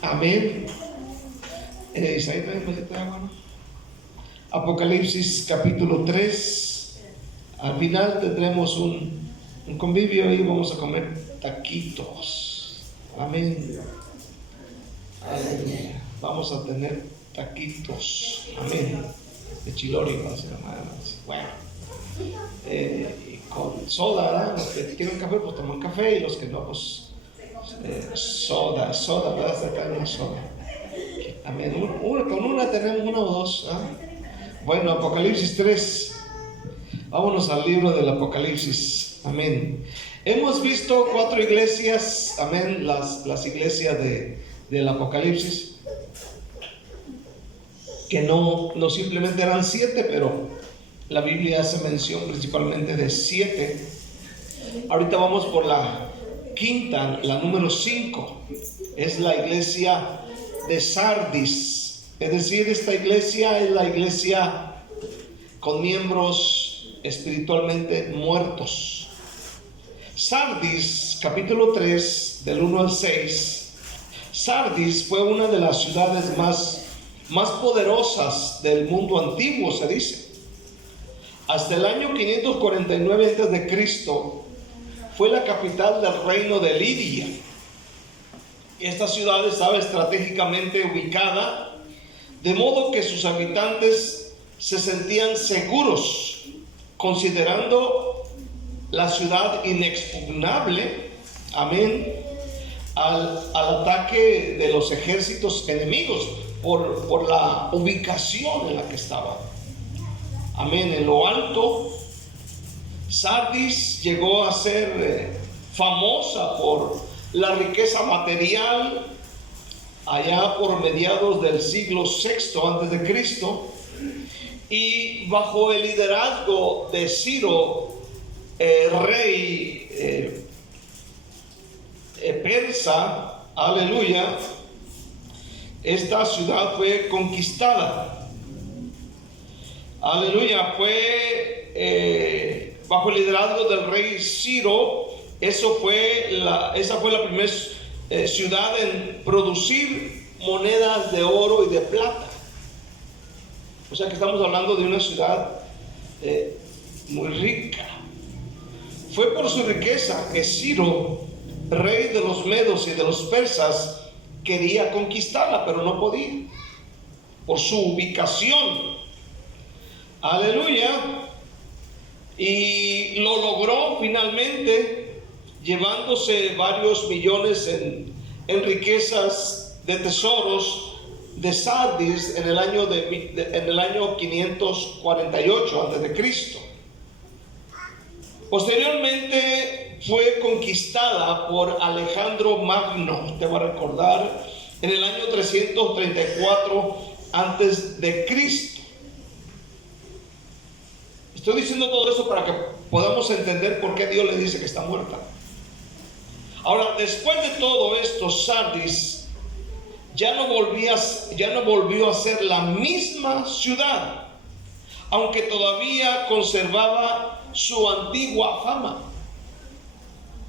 Amén. Apocalipsis capítulo 3. Al final tendremos un convivio y vamos a comer taquitos. Amén. Aleluya. Vamos a tener taquitos. Amén. De chilori, bueno. Y con soda, ¿verdad? Los que quieren café, pues toman café, y los que no, pues soda, ¿verdad? Sacar una soda. Amén. Con una tenemos una o dos, ¿eh? Bueno, Apocalipsis 3. Vámonos al libro del Apocalipsis. Amén. Hemos visto 4 iglesias. Amén. Las iglesias del Apocalipsis, que no simplemente eran 7, pero la Biblia hace mención principalmente de 7. Ahorita vamos por la quinta, la número 5. Es la iglesia de Sardis. Es decir, esta iglesia es la iglesia con miembros espiritualmente muertos. Sardis, capítulo 3, del 1 al 6. Sardis fue una de las ciudades más poderosas del mundo antiguo, se dice. Hasta el año 549 a.C. fue la capital del reino de Lidia. Esta ciudad estaba estratégicamente ubicada, de modo que sus habitantes se sentían seguros, considerando la ciudad inexpugnable, amén, al ataque de los ejércitos enemigos por la ubicación en la que estaba. Amén. En lo alto, Sardis llegó a ser famosa por la riqueza material allá por mediados del siglo VI antes de Cristo, y bajo el liderazgo de Ciro, rey persa, aleluya, esta ciudad fue conquistada. Aleluya, fue bajo el liderazgo del rey Ciro. Esa fue la primera ciudad en producir monedas de oro y de plata. O sea que estamos hablando de una ciudad muy rica. Fue por su riqueza que Ciro, rey de los medos y de los persas, quería conquistarla, pero no podía por su ubicación. Aleluya. Y lo logró finalmente, llevándose varios millones en riquezas de tesoros de Sardis en el año 548 a.C. Posteriormente fue conquistada por Alejandro Magno, te va a recordar, en el año 334 a.C. Estoy diciendo todo eso para que podamos entender por qué Dios le dice que está muerta. Ahora, después de todo esto, Sardis ya no volvió a ser la misma ciudad, aunque todavía conservaba su antigua fama,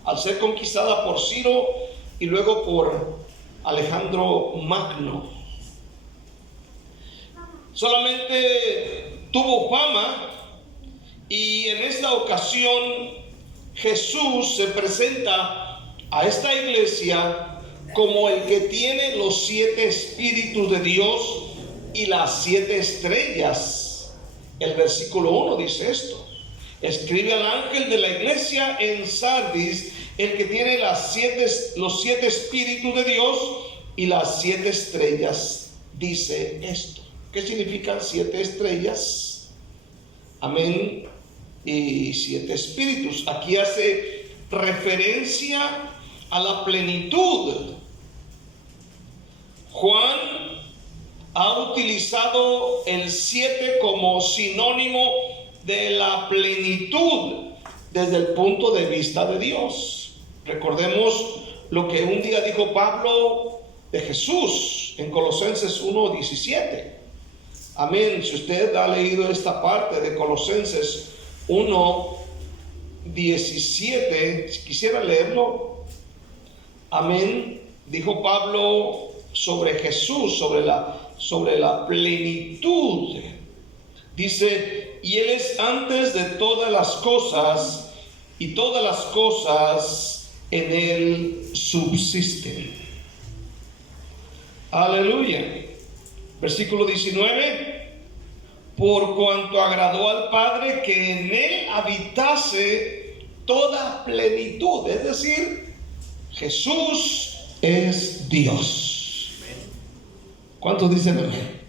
al ser conquistada por Ciro y luego por Alejandro Magno. Solamente tuvo fama, y en esta ocasión Jesús se presenta a esta iglesia como el que tiene los 7 espíritus de Dios y las 7 estrellas. El versículo 1 dice esto: escribe al ángel de la iglesia en Sardis, el que tiene los 7 espíritus de Dios y las 7 estrellas, dice esto. ¿Qué significan 7 estrellas? Amén. Y 7 espíritus. Aquí hace referencia a la plenitud. Juan ha utilizado el 7 como sinónimo de la plenitud desde el punto de vista de Dios. Recordemos lo que un día dijo Pablo de Jesús en Colosenses 1:17. Amén. Si usted ha leído esta parte de Colosenses 1:17, si quisiera leerlo. Amén. dijo Pablo sobre Jesús, sobre la plenitud. Dice, y Él es antes de todas las cosas, y todas las cosas en Él subsisten. Aleluya. Versículo 19. Por cuanto agradó al Padre que en Él habitase toda plenitud. Es decir, Jesús es Dios. ¿Cuántos dicen amén?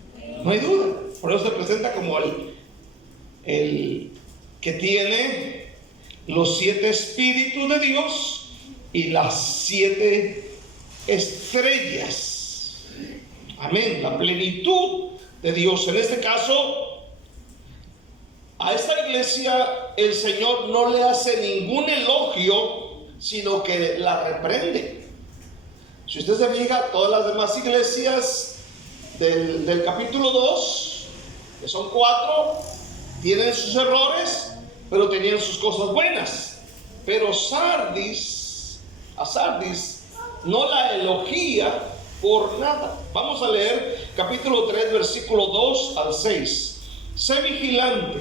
No hay duda. Por eso se presenta como el que tiene los 7 espíritus de Dios y las 7 estrellas. Amén. La plenitud de Dios. En este caso, a esta iglesia el Señor no le hace ningún elogio, sino que la reprende. Si usted se fija, todas las demás iglesias del capítulo 2, que son 4, tienen sus errores, pero tenían sus cosas buenas. Pero a Sardis no la elogia por nada. Vamos a leer capítulo 3, versículo 2 al 6. Sé vigilante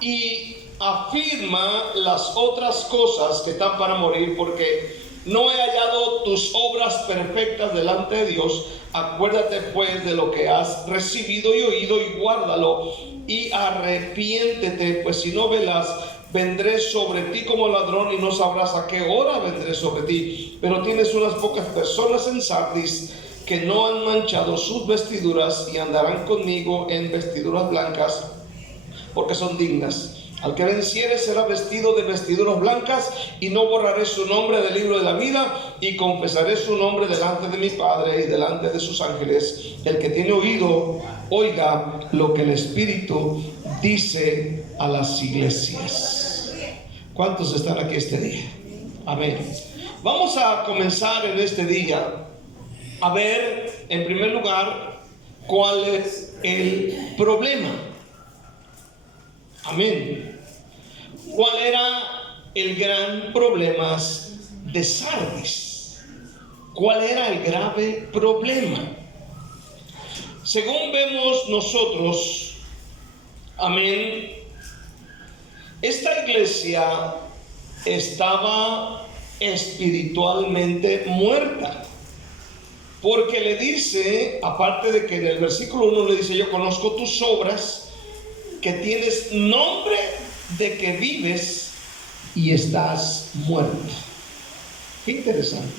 y afirma las otras cosas que están para morir, porque no he hallado tus obras perfectas delante de Dios. Acuérdate pues de lo que has recibido y oído, y guárdalo, y arrepiéntete, pues si no velas, vendré sobre ti como ladrón, y no sabrás a qué hora vendré sobre ti. Pero tienes unas pocas personas en Sardis que no han manchado sus vestiduras, y andarán conmigo en vestiduras blancas, porque son dignas. Al que venciere será vestido de vestiduras blancas, y no borraré su nombre del libro de la vida, y confesaré su nombre delante de mi Padre y delante de sus ángeles. El que tiene oído, oiga lo que el Espíritu dice a las iglesias. ¿Cuántos están aquí este día? Amén. Vamos a comenzar en este día a ver, en primer lugar, cuál es el problema. Amén. ¿Cuál era el gran problema de Sardis? ¿Cuál era el grave problema? Según vemos nosotros, amén, esta iglesia estaba espiritualmente muerta. Porque le dice, aparte de que en el versículo 1 le dice, yo conozco tus obras, que tienes nombre de que vives y estás muerto. Qué interesante.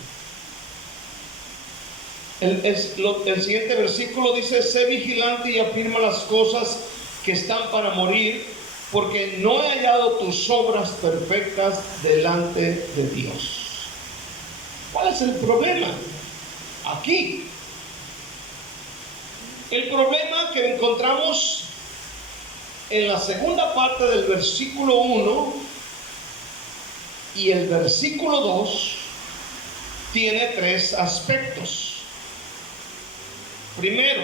El siguiente versículo dice, sé vigilante y afirma las cosas que están para morir, porque no he hallado tus obras perfectas delante de Dios. ¿Cuál es el problema? Aquí. El problema que encontramos en la segunda parte del versículo 1 y el versículo 2 tiene 3 aspectos. Primero,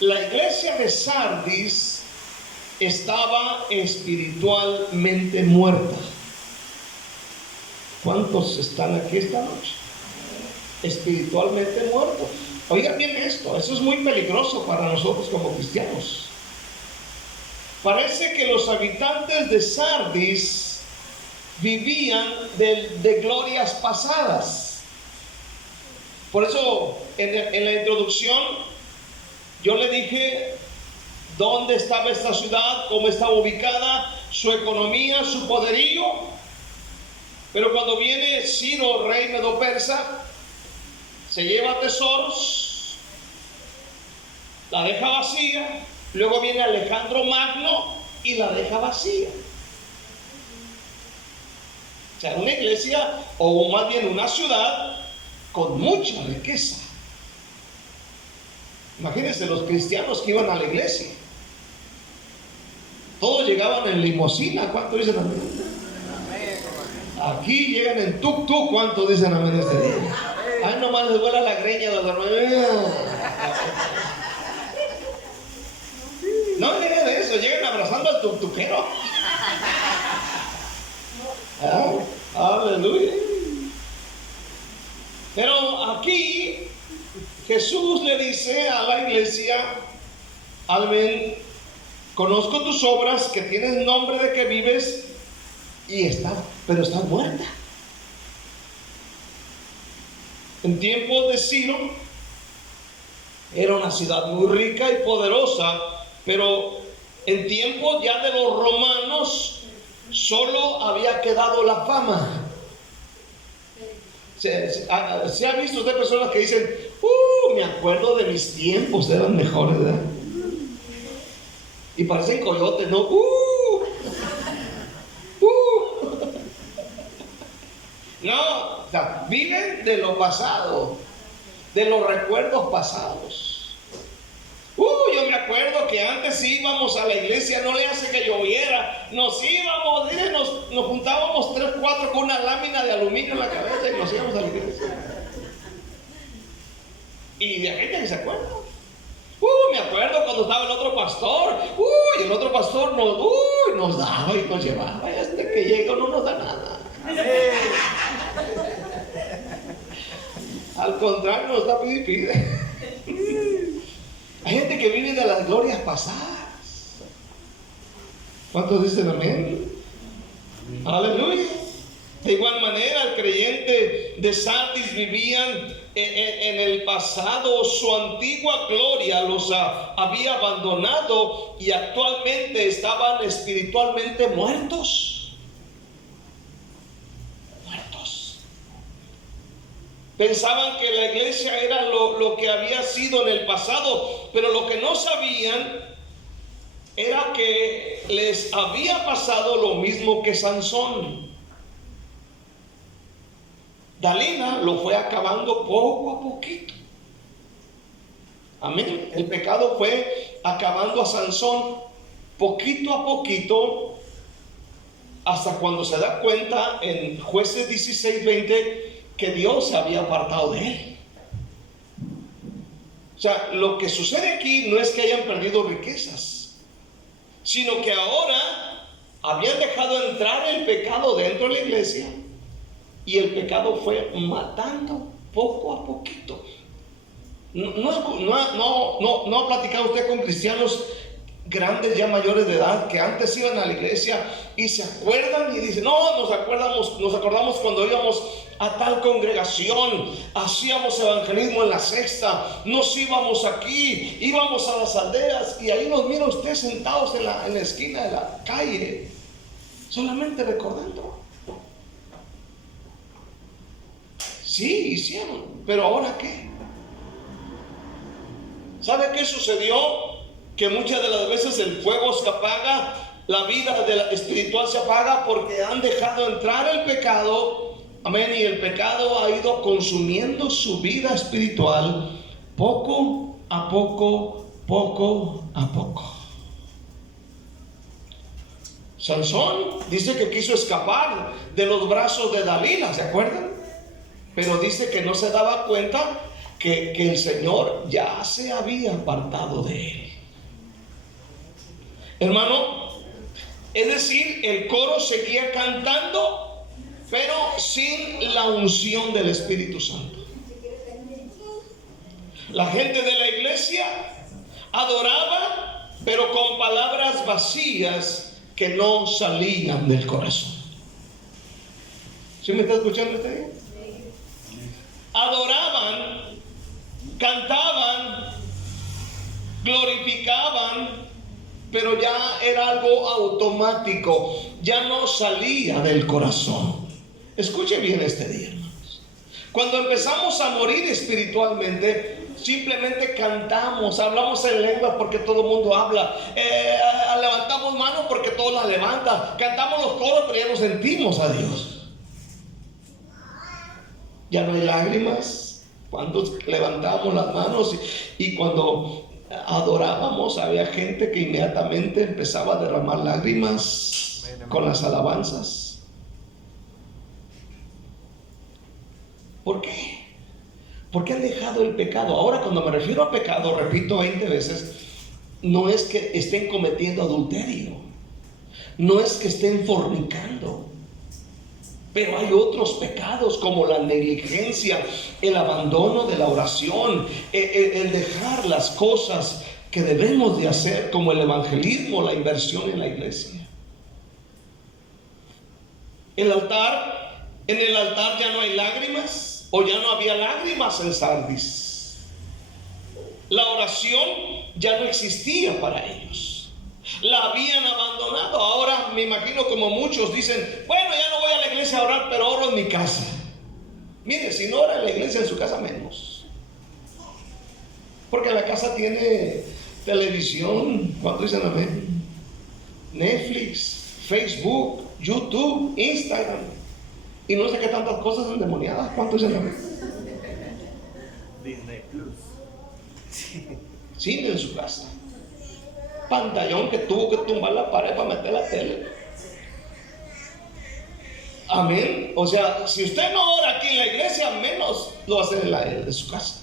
la iglesia de Sardis estaba espiritualmente muerta. ¿Cuántos están aquí esta noche? Espiritualmente muertos. Oigan bien esto, eso es muy peligroso para nosotros como cristianos. Parece que los habitantes de Sardis vivían de glorias pasadas. Por eso en la introducción yo le dije dónde estaba esta ciudad, cómo estaba ubicada, su economía, su poderío. Pero cuando viene Ciro, rey medo-persa, se lleva tesoros, la deja vacía. Luego viene Alejandro Magno y la deja vacía. O sea, una iglesia, o más bien una ciudad, con mucha riqueza. Imagínense los cristianos que iban a la iglesia. Todos llegaban en limusina. ¿Cuántos dicen amén? Aquí llegan en tuk-tuk. ¿Cuántos dicen amén este día? Ay, nomás les vuela la greña a los hermanos. No llegan de eso, llegan abrazando al tuk-tukero. Aleluya. Pero aquí Jesús le dice a la iglesia: amén, conozco tus obras, que tienes nombre de que vives pero estás muerta. En tiempos de Ciro era una ciudad muy rica y poderosa, pero en tiempos ya de los romanos solo había quedado la fama. ¿Se ha visto usted personas que dicen: me acuerdo de mis tiempos, eran mejores, ¿verdad? Y parecen coyotes, ¿no? No, o sea, viven de lo pasado, de los recuerdos pasados. Yo me acuerdo que antes íbamos a la iglesia, no le hace que lloviera, nos íbamos, nos juntábamos 3, 4 con una lámina de aluminio en la cabeza y nos íbamos a la iglesia. Y de gente que se acuerda. Me acuerdo cuando estaba el otro pastor, y el otro pastor nos daba y nos llevaba, y hasta que llega no nos da nada. Al contrario, nos da pide y pide. Hay gente que vive de las glorias pasadas. ¿Cuántos dicen amén? Aleluya. De igual manera, el creyente de Sardis vivían en el pasado. Su antigua gloria los había abandonado y actualmente estaban espiritualmente muertos. Pensaban que la iglesia era lo que había sido en el pasado, pero lo que no sabían era que les había pasado lo mismo que Sansón. Dalila lo fue acabando poco a poquito. Amén. El pecado fue acabando a Sansón poquito a poquito, hasta cuando se da cuenta en Jueces 16:20 que Dios se había apartado de él. O sea, lo que sucede aquí no es que hayan perdido riquezas, sino que ahora habían dejado entrar el pecado dentro de la iglesia, y el pecado fue matando poco a poquito. No ha platicado usted con cristianos grandes ya mayores de edad que antes iban a la iglesia y se acuerdan y dicen: nos acordamos cuando íbamos a tal congregación, hacíamos evangelismo en la sexta, nos íbamos aquí, íbamos a las aldeas, y ahí nos mira usted sentados en la esquina de la calle, solamente recordando. Sí, hicieron, pero ahora ¿qué? ¿Sabe qué sucedió? Que muchas de las veces el fuego se apaga, la vida espiritual se apaga, porque han dejado entrar el pecado. Amén. Y el pecado ha ido consumiendo su vida espiritual poco a poco, poco a poco. Sansón dice que quiso escapar de los brazos de Dalila, ¿se acuerdan? Pero dice que no se daba cuenta que el Señor ya se había apartado de él. Hermano, es decir, el coro seguía cantando, pero sin la unción del Espíritu Santo. La gente de la iglesia adoraba, pero con palabras vacías que no salían del corazón. ¿Sí me está escuchando usted? Adoraban, cantaban, glorificaban, pero ya era algo automático, ya no salía del corazón. Escuche bien este día, hermanos. Cuando empezamos a morir espiritualmente, simplemente cantamos, hablamos en lengua porque todo el mundo habla, levantamos manos porque todos las levantan, cantamos los coros, pero ya no sentimos a Dios. Ya no hay lágrimas cuando levantamos las manos, y cuando adorábamos había gente que inmediatamente empezaba a derramar lágrimas con las alabanzas. ¿Por qué? Porque han dejado el pecado. Ahora, cuando me refiero a pecado, repito 20 veces, no es que estén cometiendo adulterio, no es que estén fornicando, Pero hay otros pecados como la negligencia, el abandono de la oración, el dejar las cosas que debemos de hacer, como el evangelismo, la inversión en la iglesia. En el altar ya no hay lágrimas, o ya no había lágrimas en Sardis. La oración ya no existía para ellos. La habían abandonado. Ahora me imagino como muchos dicen: bueno, ya no voy a la iglesia a orar, pero oro en mi casa. Mire, si no ora en la iglesia, en su casa menos. Porque la casa tiene televisión, ¿cuánto dicen amén? Netflix, Facebook, YouTube, Instagram, y no sé qué tantas cosas endemoniadas. ¿Cuánto dicen amén? Disney Plus. Cine en su casa. Pantallón que tuvo que tumbar la pared para meter la tele. Amén. O sea, si usted no ora aquí en la iglesia, menos lo va a hacer en la de su casa.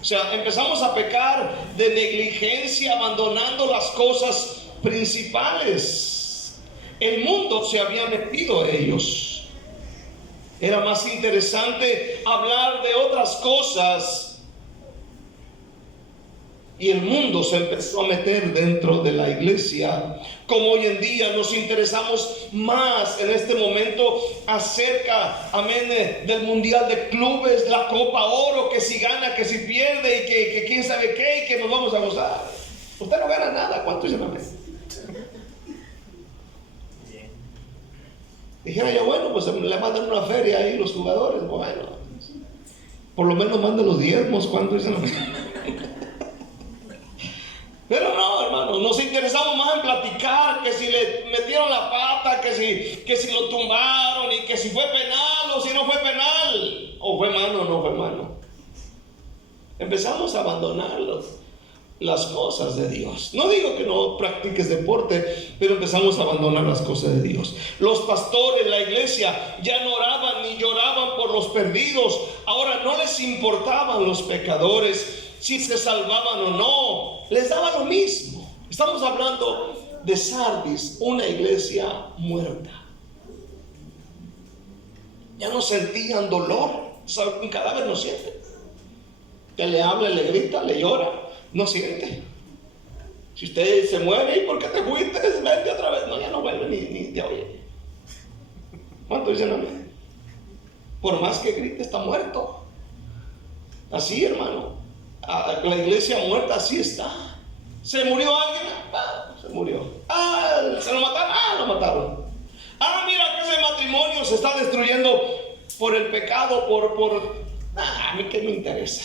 O sea, empezamos a pecar de negligencia, abandonando las cosas principales. El mundo se había metido a ellos. Era más interesante hablar de otras cosas. Y el mundo se empezó a meter dentro de la iglesia. Como hoy en día nos interesamos más en este momento acerca, amén, del mundial de clubes, la Copa Oro, que si gana, que si pierde, y que quién sabe qué, y que nos vamos a gozar. Usted no gana nada. ¿Cuánto dicen amén? Dijera yo, bueno, pues le mandan una feria ahí los jugadores. Bueno, por lo menos manden los diezmos. ¿Cuánto dicen amén? Pero no, hermano, nos interesamos más en platicar que si le metieron la pata, que si lo tumbaron, y que si fue penal o si no fue penal, o fue mano o no fue mano. Empezamos a abandonar las cosas de Dios. No digo que no practiques deporte, pero empezamos a abandonar las cosas de Dios. Los pastores, la iglesia, ya no oraban ni lloraban por los perdidos. Ahora no les importaban los pecadores, si se salvaban o no, les daba lo mismo. Estamos hablando de Sardis, una iglesia muerta. Ya no sentían dolor. Un cadáver no siente. Que le habla, le grita, le llora, no siente. Si usted se muere, ¿y por qué te fuiste? Vente otra vez. No, ya no vuelve ni te oye. ¿Cuánto dicen amén? Por más que grite, está muerto. Así, hermano. La iglesia muerta así está. ¿Se murió alguien? Se murió. ¿Se lo mataron? Lo mataron. Mira que ese matrimonio se está destruyendo por el pecado, a mí qué me interesa.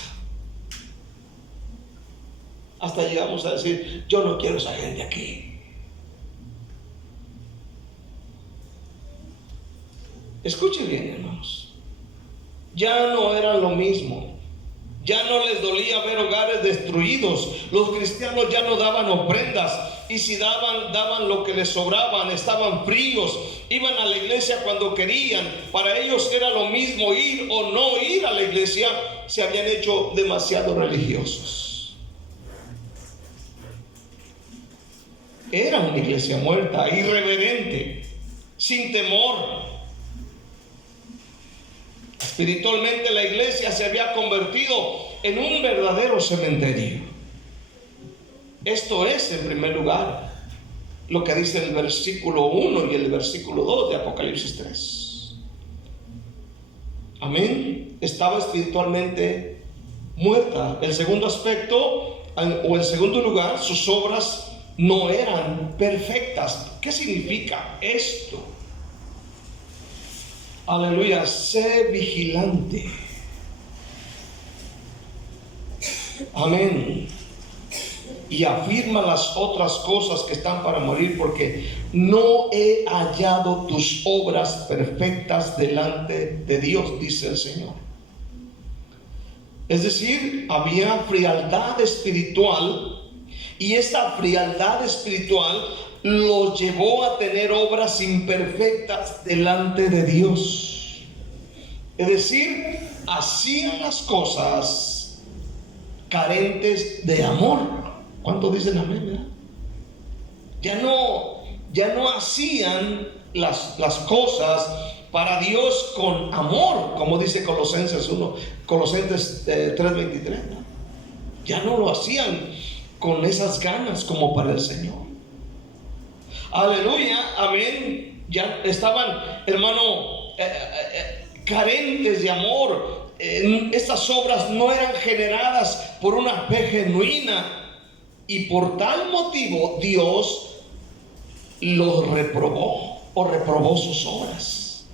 Hasta llegamos a decir: yo no quiero esa gente aquí. Escuchen bien, hermanos. Ya no era lo mismo. Ya no les dolía ver hogares destruidos. Los cristianos ya no daban ofrendas, y si daban lo que les sobraban. Estaban fríos, iban a la iglesia cuando querían. Para ellos era lo mismo ir o no ir a la iglesia. Se habían hecho demasiado religiosos. Era una iglesia muerta, irreverente, sin temor. Espiritualmente la iglesia se había convertido en un verdadero cementerio. Esto es, en primer lugar, lo que dice el versículo 1 y el versículo 2 de Apocalipsis 3. Amén. Estaba espiritualmente muerta. El segundo aspecto, o en segundo lugar, sus obras no eran perfectas. ¿Qué significa esto? Aleluya, sé vigilante. Amén. Y afirma las otras cosas que están para morir, porque no he hallado tus obras perfectas delante de Dios, dice el Señor. Es decir, había frialdad espiritual, y esta frialdad espiritual los llevó a tener obras imperfectas delante de Dios. Es decir, hacían las cosas carentes de amor. ¿Cuántos dicen amén? Ya no hacían las cosas para Dios con amor, como dice Colosenses 3:23. Ya no lo hacían con esas ganas como para el Señor. Aleluya, amén. Ya estaban, hermano, carentes de amor. Estas obras no eran generadas por una fe genuina, y por tal motivo Dios los reprobó, o reprobó sus obras.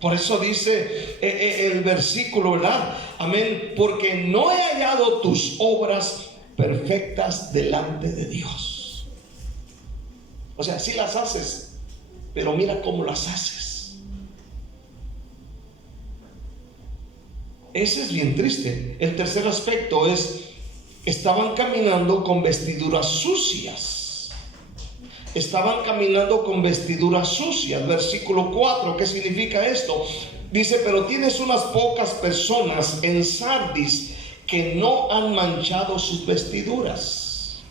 Por eso dice el versículo, ¿verdad? Amén. Porque no he hallado tus obras perfectas delante de Dios. O sea, sí las haces, pero mira cómo las haces. Ese es bien triste. El tercer aspecto es: estaban caminando con vestiduras sucias. Estaban caminando con vestiduras sucias. Versículo 4, ¿qué significa esto? Dice: pero tienes unas pocas personas en Sardis que no han manchado sus vestiduras,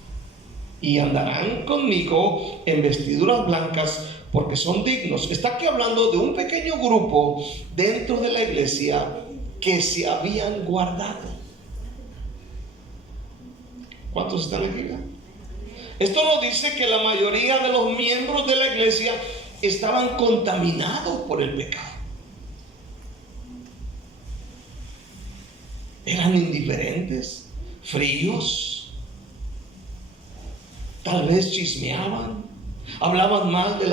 y andarán conmigo en vestiduras blancas, porque son dignos. Está aquí hablando de un pequeño grupo dentro de la iglesia que se habían guardado. ¿Cuántos están aquí? Esto nos dice que la mayoría de los miembros de la iglesia estaban contaminados por el pecado. Eran indiferentes, fríos, tal vez chismeaban, hablaban mal de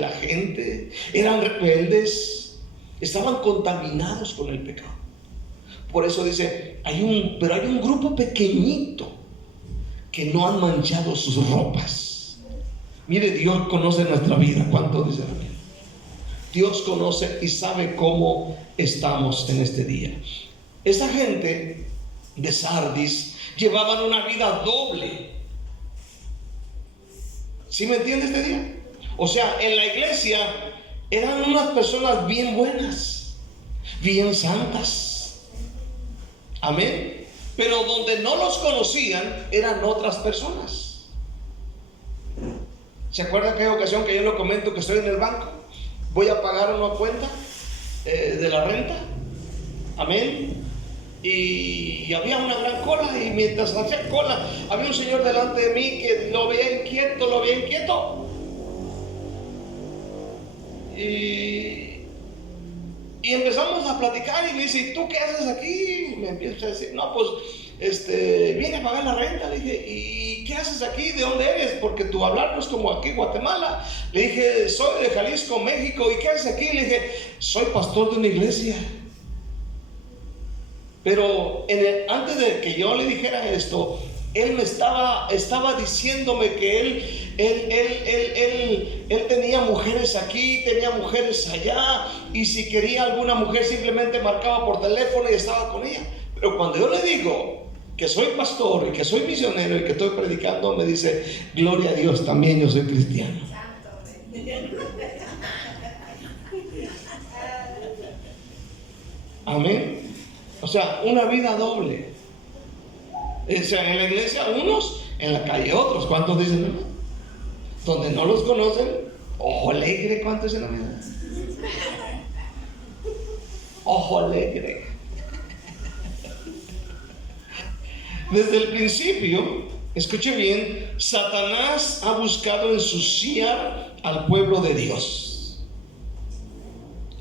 la gente, eran rebeldes, estaban contaminados con el pecado. Por eso dice, hay un grupo pequeñito que no han manchado sus ropas. Mire, Dios conoce nuestra vida. ¿Cuánto dice la Biblia? Dios conoce y sabe cómo estamos en este día. Esa gente de Sardis llevaban una vida doble. ¿Sí me entiende este día? O sea, en la iglesia eran unas personas bien buenas, bien santas. Amén. Pero donde no los conocían eran otras personas. ¿Se acuerdan aquella ocasión que yo le comento que estoy en el banco? Voy a pagar una cuenta de la renta. Amén. Y había una gran cola, y mientras hacía cola había un señor delante de mí que lo veía inquieto. Y empezamos a platicar, y me dice: ¿tú qué haces aquí? Y me empieza a decir: no, pues vine a pagar la renta. Le dije: ¿y qué haces aquí? ¿De dónde eres? Porque tu hablar no es como aquí, Guatemala. Le dije: soy de Jalisco, México. ¿Y qué haces aquí? Le dije: soy pastor de una iglesia. Pero antes de que yo le dijera esto, él me estaba diciéndome que él tenía mujeres aquí, tenía mujeres allá, y si quería alguna mujer simplemente marcaba por teléfono y estaba con ella. Pero cuando yo le digo que soy pastor y que soy misionero y que estoy predicando, me dice: gloria a Dios, también yo soy cristiano. Amén. O sea, una vida doble. O sea, en la iglesia unos, en la calle otros. ¿Cuántos dicen amén? Donde no los conocen, ojo alegre. ¿Cuántos dicen amén? Ojo alegre. Desde el principio, escuche bien, Satanás ha buscado ensuciar al pueblo de Dios,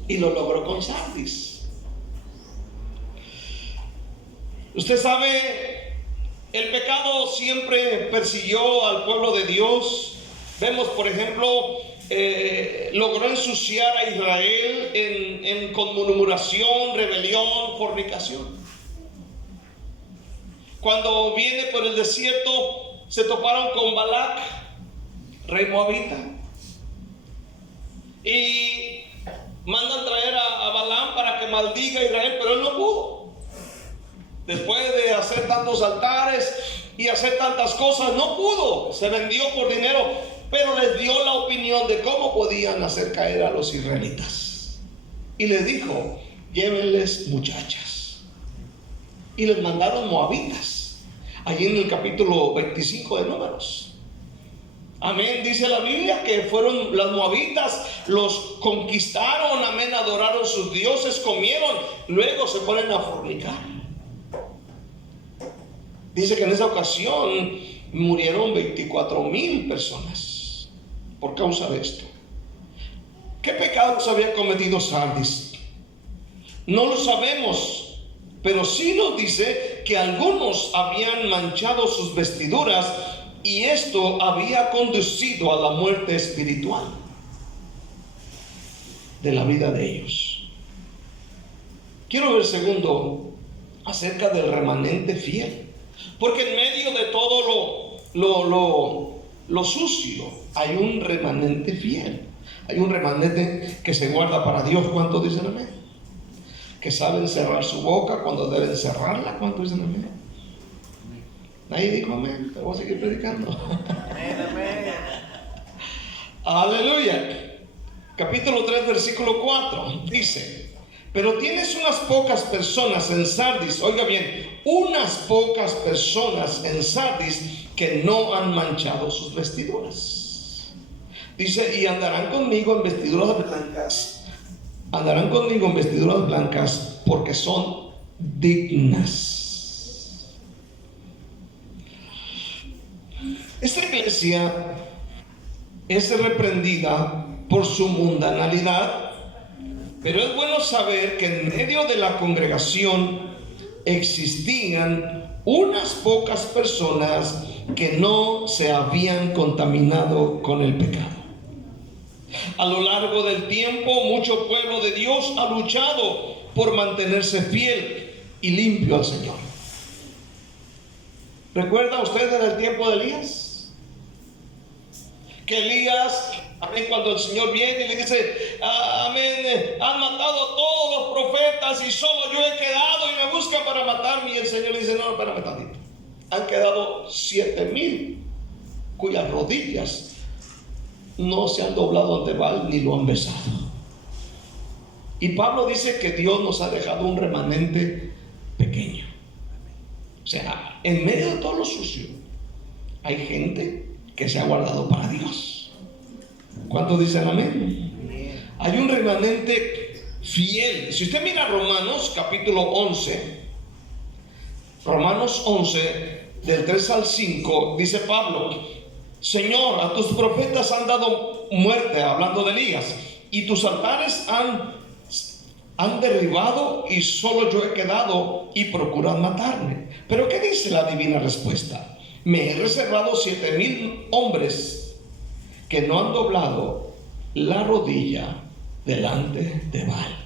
y lo logró con Sardis. Usted sabe, el pecado siempre persiguió al pueblo de Dios. Vemos, por ejemplo, logró ensuciar a Israel con murmuración, rebelión, fornicación. Cuando viene por el desierto, se toparon con Balac, rey moabita, y mandan traer a Balaam para que maldiga a Israel, pero él no pudo. Después de hacer tantos altares y hacer tantas cosas, no pudo. Se vendió por dinero, pero les dio la opinión de cómo podían hacer caer a los israelitas. Y les dijo: llévenles muchachas. Y les mandaron moabitas. Allí en el capítulo 25 de Números. Amén, dice la Biblia que fueron las moabitas, los conquistaron, amén, adoraron sus dioses, comieron, luego se ponen a fornicar. Dice que en esa ocasión murieron 24,000 personas por causa de esto. ¿Qué pecados había cometido Sardis? No lo sabemos, pero sí nos dice que algunos habían manchado sus vestiduras y esto había conducido a la muerte espiritual de la vida de ellos. Quiero ver segundo acerca del remanente fiel, porque en medio de todo lo sucio hay un remanente fiel. Hay un remanente que se guarda para Dios. ¿Cuántos dicen amén? Que saben cerrar su boca cuando deben cerrarla. ¿Cuántos dicen amén? Nadie dijo amén, pero voy a seguir predicando. Amén. Aleluya. Capítulo 3, versículo 4 dice: pero tienes unas pocas personas en Sardis, oiga bien, unas pocas personas en Sardis que no han manchado sus vestiduras. Dice: y andarán conmigo en vestiduras blancas. Andarán conmigo en vestiduras blancas porque son dignas. Esta iglesia es reprendida por su mundanalidad, pero es bueno saber que en medio de la congregación existían unas pocas personas que no se habían contaminado con el pecado. A lo largo del tiempo, mucho pueblo de Dios ha luchado por mantenerse fiel y limpio al Señor. ¿Recuerda usted en el tiempo de Elías? Que Elías, amén, cuando el Señor viene y le dice, amén, han matado a todos los profetas y solo yo he quedado y me buscan para matarme. Y el Señor le dice: no, espérame tantito. Han quedado 7,000 cuyas rodillas no se han doblado ante Baal ni lo han besado. Y Pablo dice que Dios nos ha dejado un remanente pequeño. O sea, en medio de todo lo sucio hay gente que se ha guardado para Dios. ¿Cuántos dicen amén? Hay un remanente fiel. Si usted mira Romanos capítulo 11, Romanos 11 del 3 al 5, dice Pablo: Señor, a tus profetas han dado muerte, hablando de Elías, y tus altares han derribado, y solo yo he quedado y procuran matarme. Pero ¿qué dice la divina respuesta? Me he reservado 7,000 hombres que no han doblado la rodilla delante de Baal.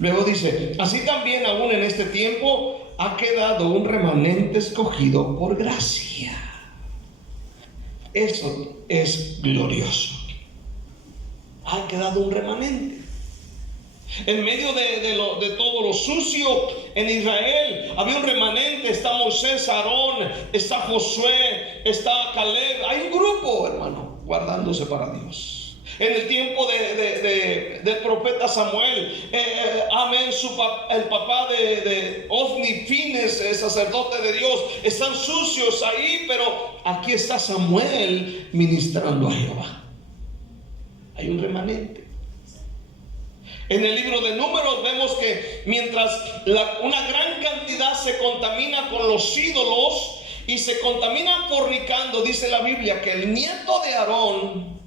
Luego dice: así también aún en este tiempo ha quedado un remanente escogido por gracia. Eso es glorioso. Ha quedado un remanente. En medio de todo lo sucio en Israel había un remanente. Está Moisés, Aarón, está Josué, está Caleb. Hay un grupo, hermano, guardándose para Dios. En el tiempo del profeta Samuel, amén, el papá de Ofni, Fines, sacerdote de Dios, están sucios ahí, pero aquí está Samuel ministrando a Jehová. Hay un remanente. En el libro de Números vemos que mientras una gran cantidad se contamina con los ídolos y se contamina fornicando, dice la Biblia que el nieto de Aarón,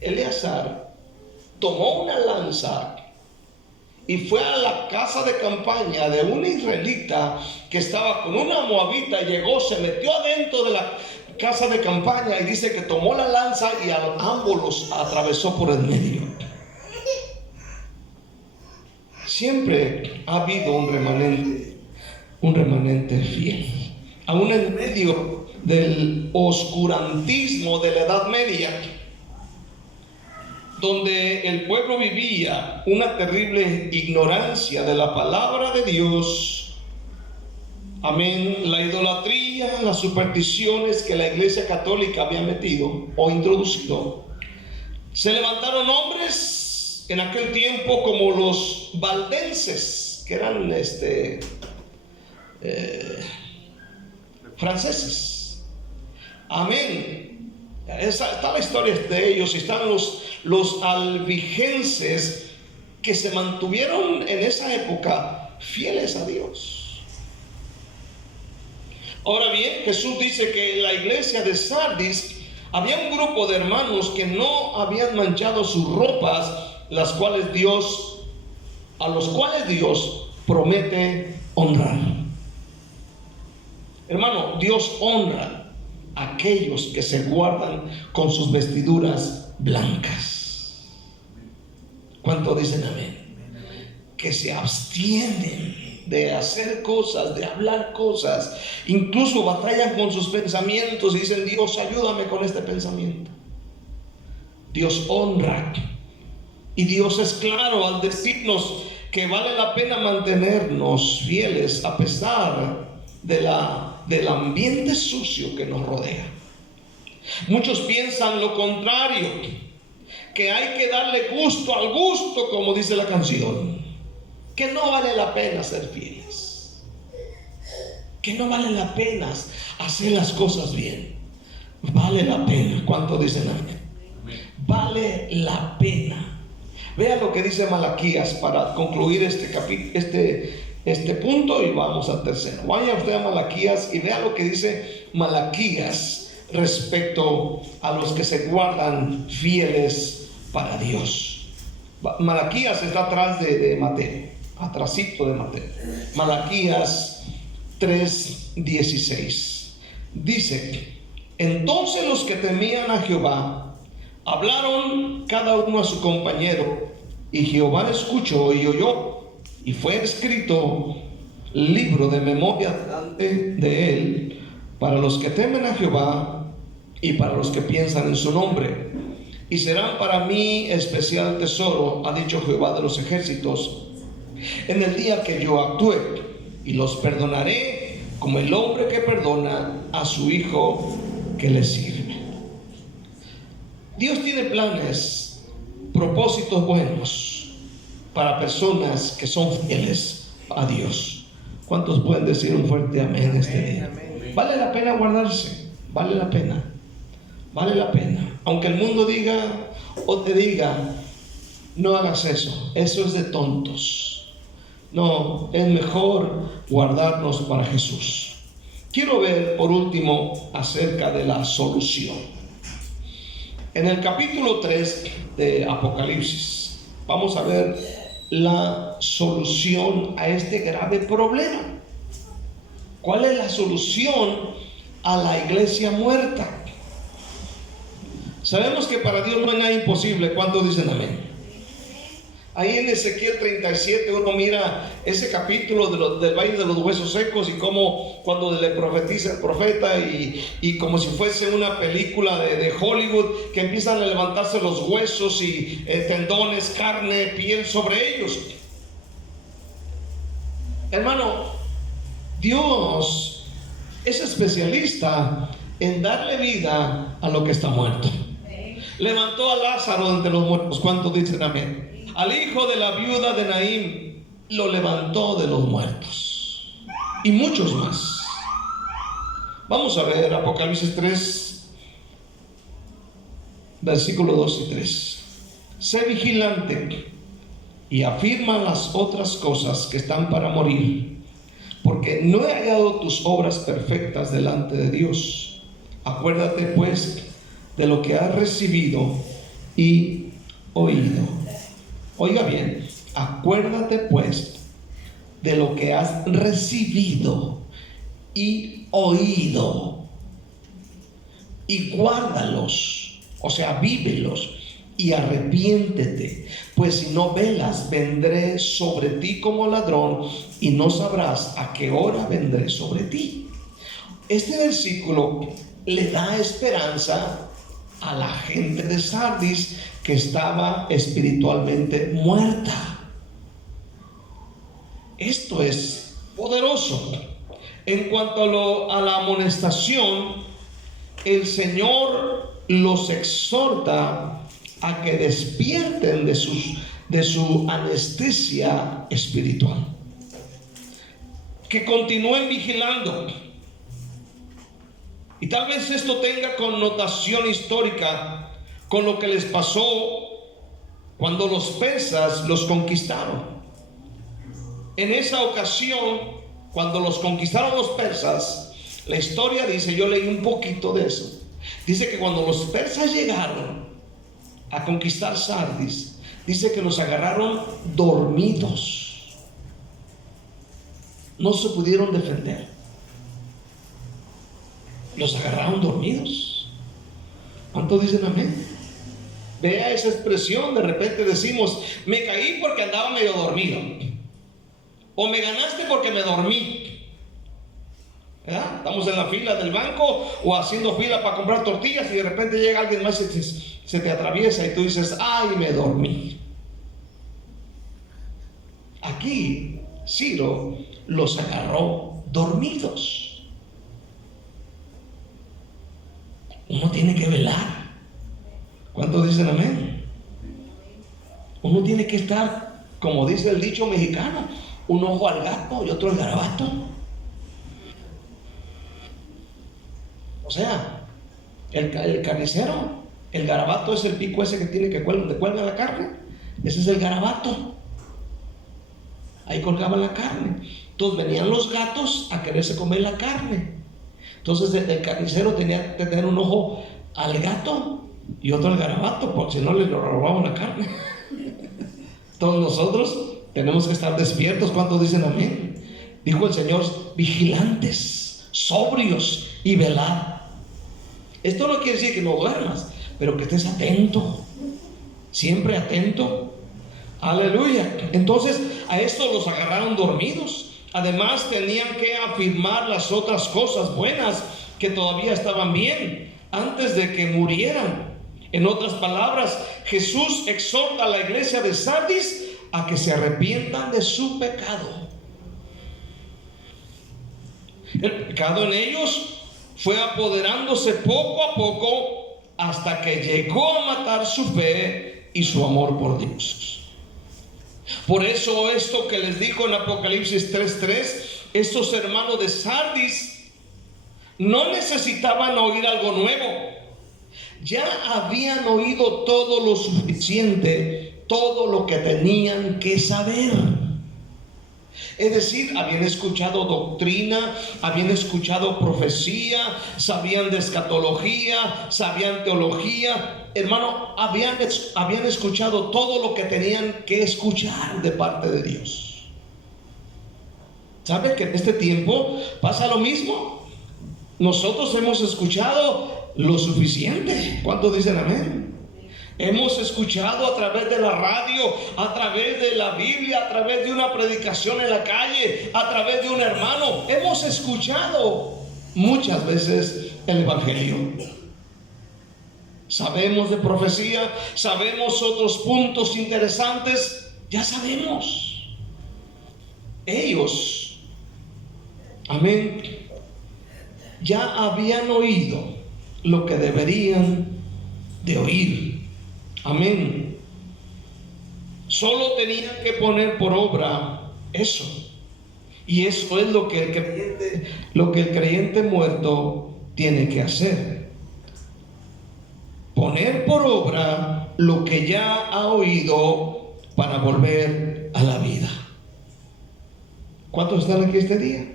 Eleazar, tomó una lanza y fue a la casa de campaña de un israelita que estaba con una moabita. Llegó, se metió adentro de la casa de campaña y dice que tomó la lanza y a ambos los atravesó por el medio. Siempre ha habido un remanente fiel, aún en medio del oscurantismo de la Edad Media, donde el pueblo vivía una terrible ignorancia de la palabra de Dios. Amén. La idolatría, las supersticiones que la Iglesia Católica había metido o introducido. Se levantaron hombres en aquel tiempo como los valdenses, que eran franceses. Amén. Está la historia de ellos, y están los albigenses que se mantuvieron en esa época fieles a Dios. Ahora bien, Jesús dice que en la iglesia de Sardis había un grupo de hermanos que no habían manchado sus ropas, a los cuales Dios promete honrar. Hermano, Dios honra a aquellos que se guardan con sus vestiduras blancas. ¿Cuánto dicen amén? Que se abstienen de hacer cosas, de hablar cosas, incluso batallan con sus pensamientos y dicen: Dios, ayúdame con este pensamiento. Dios honra, y Dios es claro al decirnos que vale la pena mantenernos fieles a pesar del ambiente sucio que nos rodea. Muchos piensan lo contrario, que hay que darle gusto al gusto, como dice la canción, que no vale la pena ser fieles, que no vale la pena hacer las cosas bien. Vale la pena. ¿Cuánto dicen amén? Vale la pena. Vea lo que dice Malaquías para concluir este punto, y vamos al tercero. Vaya usted a Malaquías y vea lo que dice Malaquías respecto a los que se guardan fieles para Dios. Malaquías está atrás de Mateo, atrásito de Mateo. Malaquías 3:16 dice: entonces los que temían a Jehová hablaron cada uno a su compañero, y Jehová escuchó y oyó, y fue escrito libro de memoria delante de él para los que temen a Jehová y para los que piensan en su nombre. Y serán para mí especial tesoro, ha dicho Jehová de los ejércitos, en el día que yo actúe, y los perdonaré como el hombre que perdona a su hijo que le sirve. Dios tiene planes, propósitos buenos para personas que son fieles a Dios. ¿Cuántos pueden decir un fuerte amén este día? Vale la pena guardarse, vale la pena, vale la pena. Aunque el mundo diga o te diga: no hagas eso, eso es de tontos. No, es mejor guardarnos para Jesús. Quiero ver por último acerca de la solución. En el capítulo 3 de Apocalipsis vamos a ver la solución a este grave problema. ¿Cuál es la solución a la iglesia muerta? Sabemos que para Dios no hay nada imposible. ¿Cuántos dicen amén? Ahí en Ezequiel 37 uno mira ese capítulo del valle de los huesos secos, y cómo cuando le profetiza el profeta, y como si fuese una película de Hollywood, que empiezan a levantarse los huesos y tendones, carne, piel sobre ellos. Hermano, Dios es especialista en darle vida a lo que está muerto. Levantó a Lázaro entre los muertos. ¿Cuántos dicen amén? Al hijo de la viuda de Naín lo levantó de los muertos, y muchos más. Vamos a ver Apocalipsis 3, versículos 2 y 3. Sé vigilante y afirma las otras cosas que están para morir, porque no he hallado tus obras perfectas delante de Dios. Acuérdate pues de lo que has recibido y oído. Oiga bien, acuérdate pues de lo que has recibido y oído, y guárdalos, o sea, vívelos, y arrepiéntete, pues si no velas, vendré sobre ti como ladrón, y no sabrás a qué hora vendré sobre ti. Este versículo le da esperanza a la gente de Sardis, que estaba espiritualmente muerta. Esto es poderoso. En cuanto a la amonestación, el Señor los exhorta a que despierten de su anestesia espiritual, que continúen vigilando. Y tal vez esto tenga connotación histórica con lo que les pasó cuando los persas los conquistaron. En esa ocasión, cuando los conquistaron los persas, la historia dice, yo leí un poquito de eso, dice que cuando los persas llegaron a conquistar Sardis, dice que los agarraron dormidos, no se pudieron defender, los agarraron dormidos. ¿Cuántos dicen amén? Vea esa expresión, de repente decimos, me caí porque andaba medio dormido, o me ganaste porque me dormí. ¿Verdad? Estamos en la fila del banco o haciendo fila para comprar tortillas y de repente llega alguien más y se te atraviesa y tú dices, ay, me dormí. Aquí Ciro los agarró dormidos. Uno tiene que velar. ¿Cuántos dicen amén? Uno tiene que estar, como dice el dicho mexicano, un ojo al gato y otro al garabato. O sea, el carnicero, el garabato es el pico ese que tiene que donde cuelga la carne. Ese es el garabato. Ahí colgaban la carne. Entonces venían los gatos a quererse comer la carne. Entonces el carnicero tenía que tener un ojo al gato y otro al garabato, porque si no le robaban la carne. Todos nosotros tenemos que estar despiertos. ¿Cuántos dicen amén? Dijo el Señor, vigilantes, sobrios y velad. Esto no quiere decir que no duermas, pero que estés atento, siempre atento. Aleluya. Entonces a esto los agarraron dormidos. Además tenían que afirmar las otras cosas buenas que todavía estaban bien antes de que murieran. En otras palabras, Jesús exhorta a la iglesia de Sardis a que se arrepientan de su pecado. El pecado en ellos fue apoderándose poco a poco hasta que llegó a matar su fe y su amor por Dios. Por eso esto que les dijo en Apocalipsis 3:3, estos hermanos de Sardis no necesitaban oír algo nuevo. Ya habían oído todo lo suficiente, todo lo que tenían que saber. Es decir, habían escuchado doctrina, habían escuchado profecía, sabían de escatología, sabían teología. Hermano, habían escuchado todo lo que tenían que escuchar de parte de Dios. ¿Sabe que en este tiempo pasa lo mismo? Nosotros hemos escuchado lo suficiente. ¿Cuántos dicen amén? Hemos escuchado a través de la radio, a través de la Biblia, a través de una predicación en la calle, a través de un hermano. Hemos escuchado muchas veces el Evangelio. Sabemos de profecía, sabemos otros puntos interesantes, ya sabemos. Ellos, amén, ya habían oído lo que deberían de oír. Amén. Solo tenían que poner por obra eso. Y eso es lo que el creyente muerto tiene que hacer. Poner por obra lo que ya ha oído para volver a la vida. ¿Cuántos están aquí este día?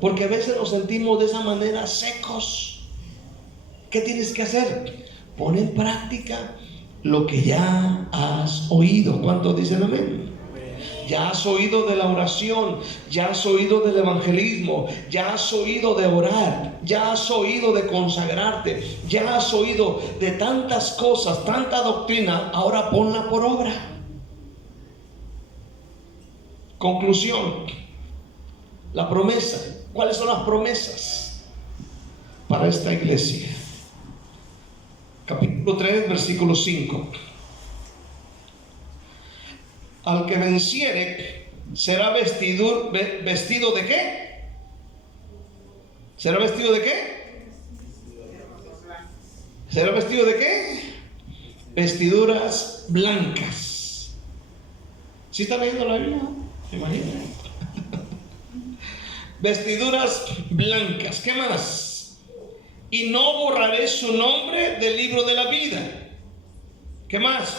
Porque a veces nos sentimos de esa manera secos. ¿Qué tienes que hacer? Pon en práctica lo que ya has oído. ¿Cuántos dicen amén? Ya has oído de la oración, ya has oído del evangelismo, ya has oído de orar, ya has oído de consagrarte, ya has oído de tantas cosas, tanta doctrina. Ahora ponla por obra. Conclusión. La promesa. ¿Cuáles son las promesas para esta iglesia? Capítulo 3, versículo 5. Al que venciere será vestido ¿de qué? ¿Será vestido de qué? ¿Será vestido de qué? Vestiduras blancas. ¿Sí está leyendo la Biblia? ¿Me imagino? Vestiduras blancas. ¿Qué más? y no borraré su nombre del libro de la vida. ¿Qué más?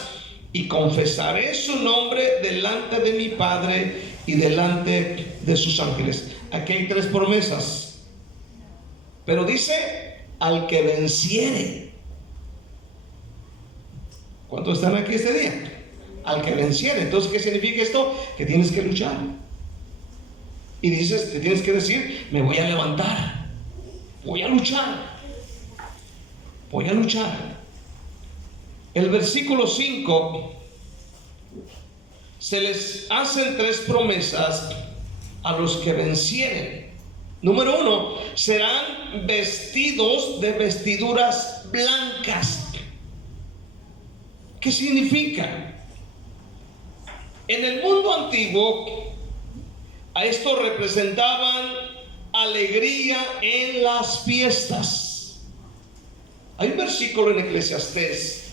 Y confesaré su nombre delante de mi Padre y delante de sus ángeles. Aquí hay 3 promesas. Pero dice, al que venciere. ¿Cuántos están aquí este día? Al que venciere. Entonces, ¿qué significa esto? Que tienes que luchar. Y dices, te tienes que decir, me voy a levantar. Voy a luchar. Voy a luchar. El versículo 5, se les hacen 3 promesas a los que vencieren. Número 1, serán vestidos de vestiduras blancas. ¿Qué significa? En el mundo antiguo, a esto representaban alegría en las fiestas. Hay un versículo en Eclesiastés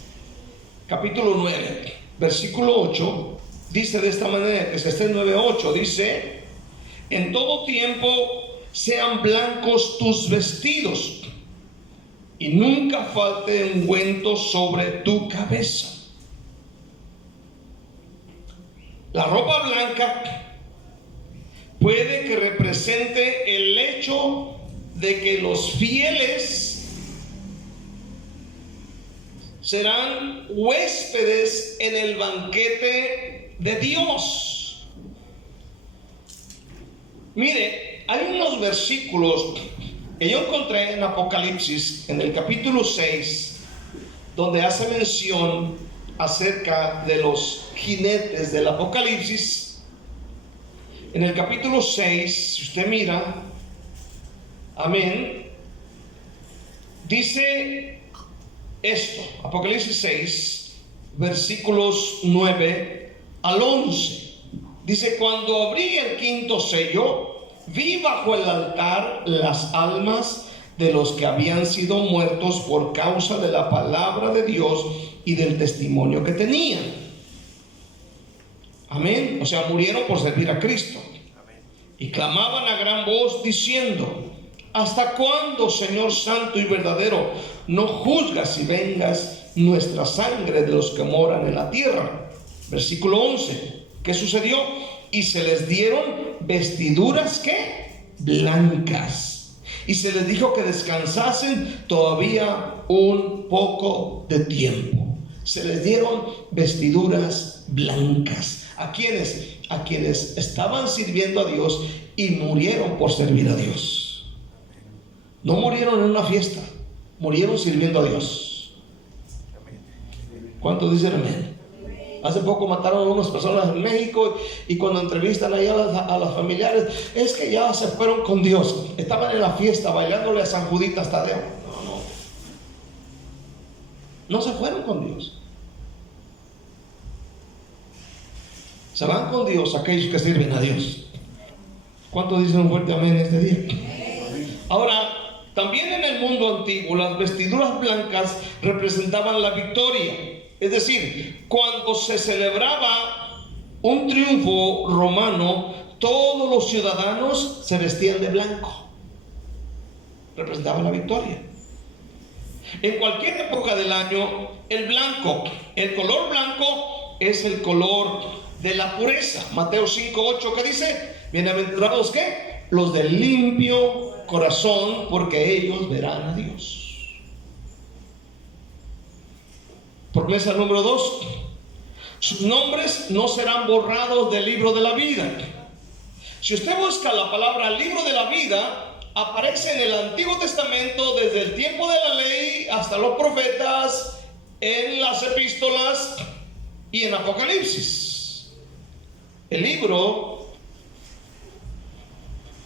capítulo 9, versículo 8, dice de esta manera, Eclesiastés 9:8, dice, en todo tiempo sean blancos tus vestidos, y nunca falte ungüento sobre tu cabeza. La ropa blanca puede que represente el hecho de que los fieles serán huéspedes en el banquete de Dios. Mire, hay unos versículos que yo encontré en Apocalipsis, en el capítulo 6, donde hace mención acerca de los jinetes del Apocalipsis. En el capítulo 6, si usted mira, amén, dice esto, Apocalipsis 6, versículos 9 al 11. Dice, cuando abrí el 5.º sello, vi bajo el altar las almas de los que habían sido muertos por causa de la palabra de Dios y del testimonio que tenían. Amén. O sea, murieron por servir a Cristo. Y clamaban a gran voz diciendo, ¿hasta cuándo, Señor santo y verdadero, no juzgas y vengas nuestra sangre de los que moran en la tierra? Versículo 11. ¿Qué sucedió? Y se les dieron vestiduras, ¿qué? Blancas. Y se les dijo que descansasen todavía un poco de tiempo. Se les dieron vestiduras blancas. ¿A quiénes? A quienes estaban sirviendo a Dios y murieron por servir a Dios. No murieron en una fiesta, murieron sirviendo a Dios. ¿Cuántos dicen amén? Hace poco mataron a unas personas en México y cuando entrevistan ahí a las familiares, es que ya se fueron con Dios. Estaban en la fiesta bailándole a San Juditas Tadeo. No se fueron con Dios. Se van con Dios aquellos que sirven a Dios. ¿Cuántos dicen un fuerte amén este día? Ahora, también en el mundo antiguo, las vestiduras blancas representaban la victoria. Es decir, cuando se celebraba un triunfo romano, todos los ciudadanos se vestían de blanco. Representaban la victoria. En cualquier época del año, el color blanco es el color de la pureza. Mateo 5:8, ¿qué dice? Bienaventurados, ¿qué? Los de limpio corazón, porque ellos verán a Dios. Promesa número 2. Sus nombres no serán borrados del libro de la vida. Si usted busca la palabra libro de la vida, aparece en el Antiguo Testamento desde el tiempo de la ley hasta los profetas, en las epístolas y en Apocalipsis. El libro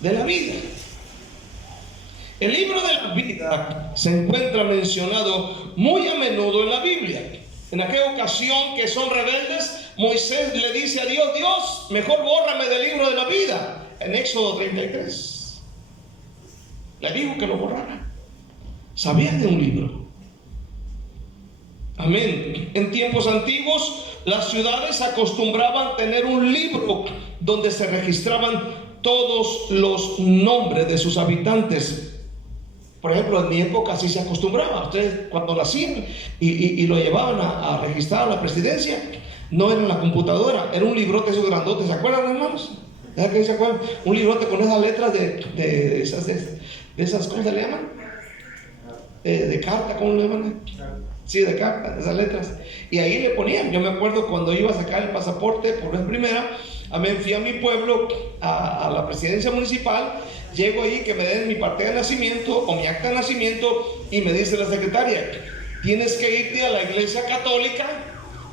de la vida. El libro de la vida se encuentra mencionado muy a menudo en la Biblia. En aquella ocasión que son rebeldes, Moisés le dice a Dios, Dios, mejor bórrame del libro de la vida. En Éxodo 33. Le dijo que lo borrara. Sabían de un libro. Amén. En tiempos antiguos, las ciudades acostumbraban tener un libro donde se registraban todos los nombres de sus habitantes, Por ejemplo, en mi época así se acostumbraba. Ustedes cuando nacían y lo llevaban a registrar a la presidencia, no era en la computadora, era un librote esos grandotes. ¿Se acuerdan, hermanos? ¿Verdad que se acuerdan? Un librote con esas letras de esas, ¿cómo se le llaman? De carta, ¿cómo le llaman? Sí, de carta, esas letras. Y ahí le ponían. Yo me acuerdo cuando iba a sacar el pasaporte por vez primera, amén, fui a mi pueblo, a la presidencia municipal. Llego ahí que me den mi parte de nacimiento o mi acta de nacimiento, y me dice la secretaria: tienes que irte a la iglesia católica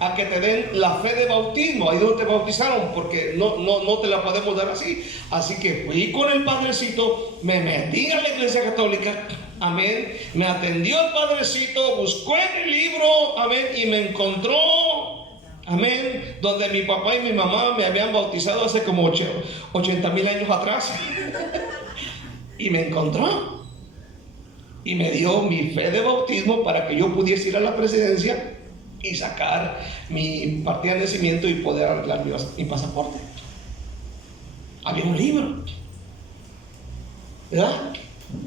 a que te den la fe de bautismo, ahí donde te bautizaron, porque no te la podemos dar así. Así que fui con el padrecito, me metí a la iglesia católica, amén, me atendió el padrecito, buscó en el libro, amén, y me encontró, amén, donde mi papá y mi mamá me habían bautizado hace como 80,000 años atrás. Y me encontró y me dio mi fe de bautismo para que yo pudiese ir a la presidencia y sacar mi partida de nacimiento y poder arreglar mi pasaporte. Había un libro, ¿verdad?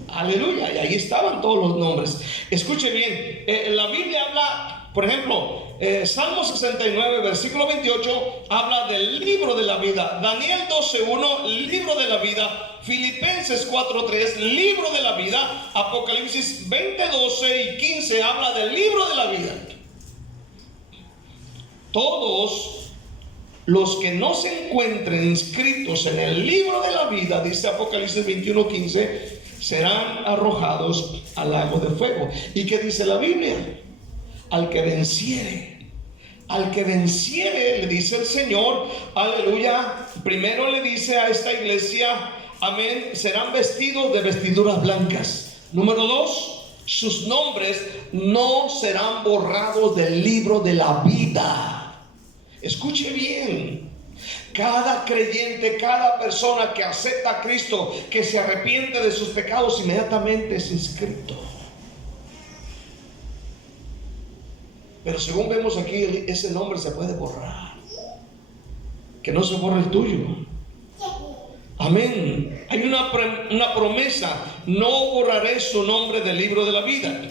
Aleluya, y ahí estaban todos los nombres. Escuche bien, la Biblia habla, por ejemplo, Salmo 69, versículo 28, habla del libro de la vida. Daniel 12:1, libro de la vida. Filipenses 4:3, libro de la vida. Apocalipsis 20:12 y 15 habla del libro de la vida. Todos los que no se encuentren inscritos en el libro de la vida, dice Apocalipsis 21:15, serán arrojados al lago de fuego. ¿Y qué dice la Biblia? Al que venciere, le dice el Señor, aleluya. Primero le dice a esta iglesia, amén, serán vestidos de vestiduras blancas. Número 2, sus nombres no serán borrados del libro de la vida. Escuche bien, cada creyente, cada persona que acepta a Cristo, que se arrepiente de sus pecados, inmediatamente es inscrito. Pero según vemos aquí, ese nombre se puede borrar. Que no se borre el tuyo. Amén. Hay una promesa: no borraré su nombre del libro de la vida.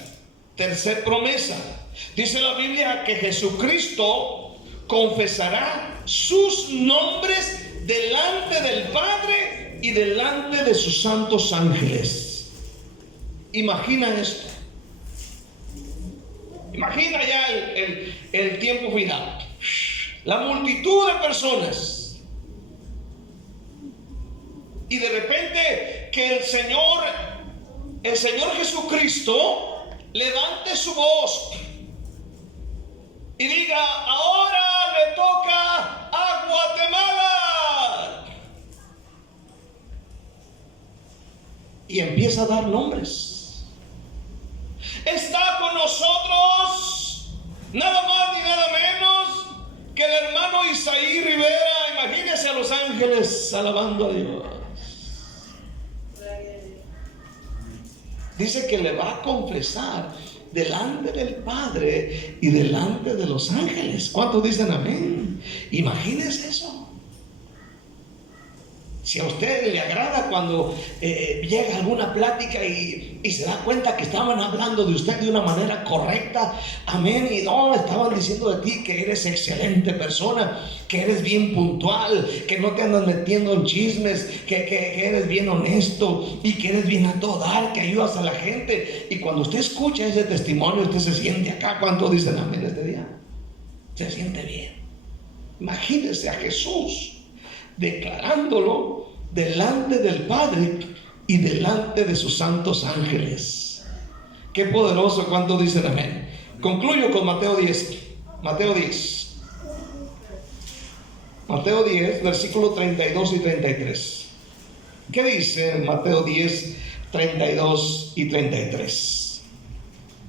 Tercer promesa, dice la Biblia que Jesucristo confesará sus nombres delante del Padre y delante de sus santos ángeles. Imagina esto. Imagina ya el tiempo final. La multitud de personas. Y de repente que el Señor Jesucristo levante su voz y diga: ahora le toca a Guatemala. Y empieza a dar nombres. Está con nosotros nada más ni nada menos que el hermano Isaí Rivera. Imagínense a los ángeles alabando a Dios. Dice que le va a confesar delante del Padre y delante de los ángeles. ¿Cuántos dicen amén? Imagínense eso. Si a usted le agrada cuando llega alguna plática y se da cuenta que estaban hablando de usted de una manera correcta, amén, y no, estaban diciendo de ti que eres excelente persona, que eres bien puntual, que no te andas metiendo en chismes, que eres bien honesto y que eres bien a todo dar, que ayudas a la gente. Y cuando usted escucha ese testimonio, usted se siente acá. ¿Cuántos dicen amén este día? Se siente bien. Imagínese a Jesús declarándolo delante del Padre y delante de sus santos ángeles. Qué poderoso. ¿Cuántos dicen amén? Concluyo con Mateo 10. Mateo 10, versículo 32 y 33. ¿Qué dice Mateo 10, 32 y 33?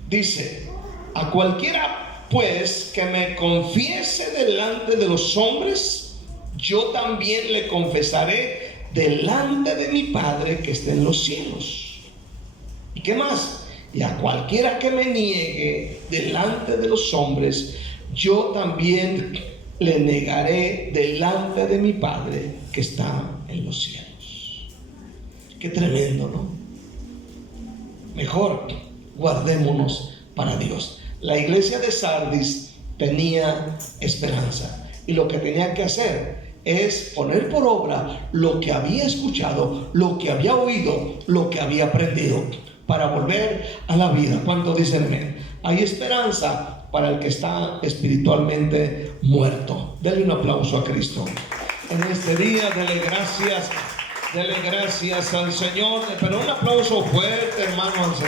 Dice: a cualquiera pues que me confiese delante de los hombres, yo también le confesaré delante de mi Padre que está en los cielos. ¿Y qué más? Y a cualquiera que me niegue delante de los hombres, yo también le negaré delante de mi Padre que está en los cielos. Qué tremendo, ¿no? mejor guardémonos para Dios. La iglesia de Sardis tenía esperanza, y lo que tenía que hacer es poner por obra lo que había escuchado, lo que había oído, lo que había aprendido, para volver a la vida. ¿Cuánto dicen amén? Hay esperanza para el que está espiritualmente muerto. Denle un aplauso a Cristo en este día. Dele gracias al Señor, pero un aplauso fuerte, hermano, al Señor.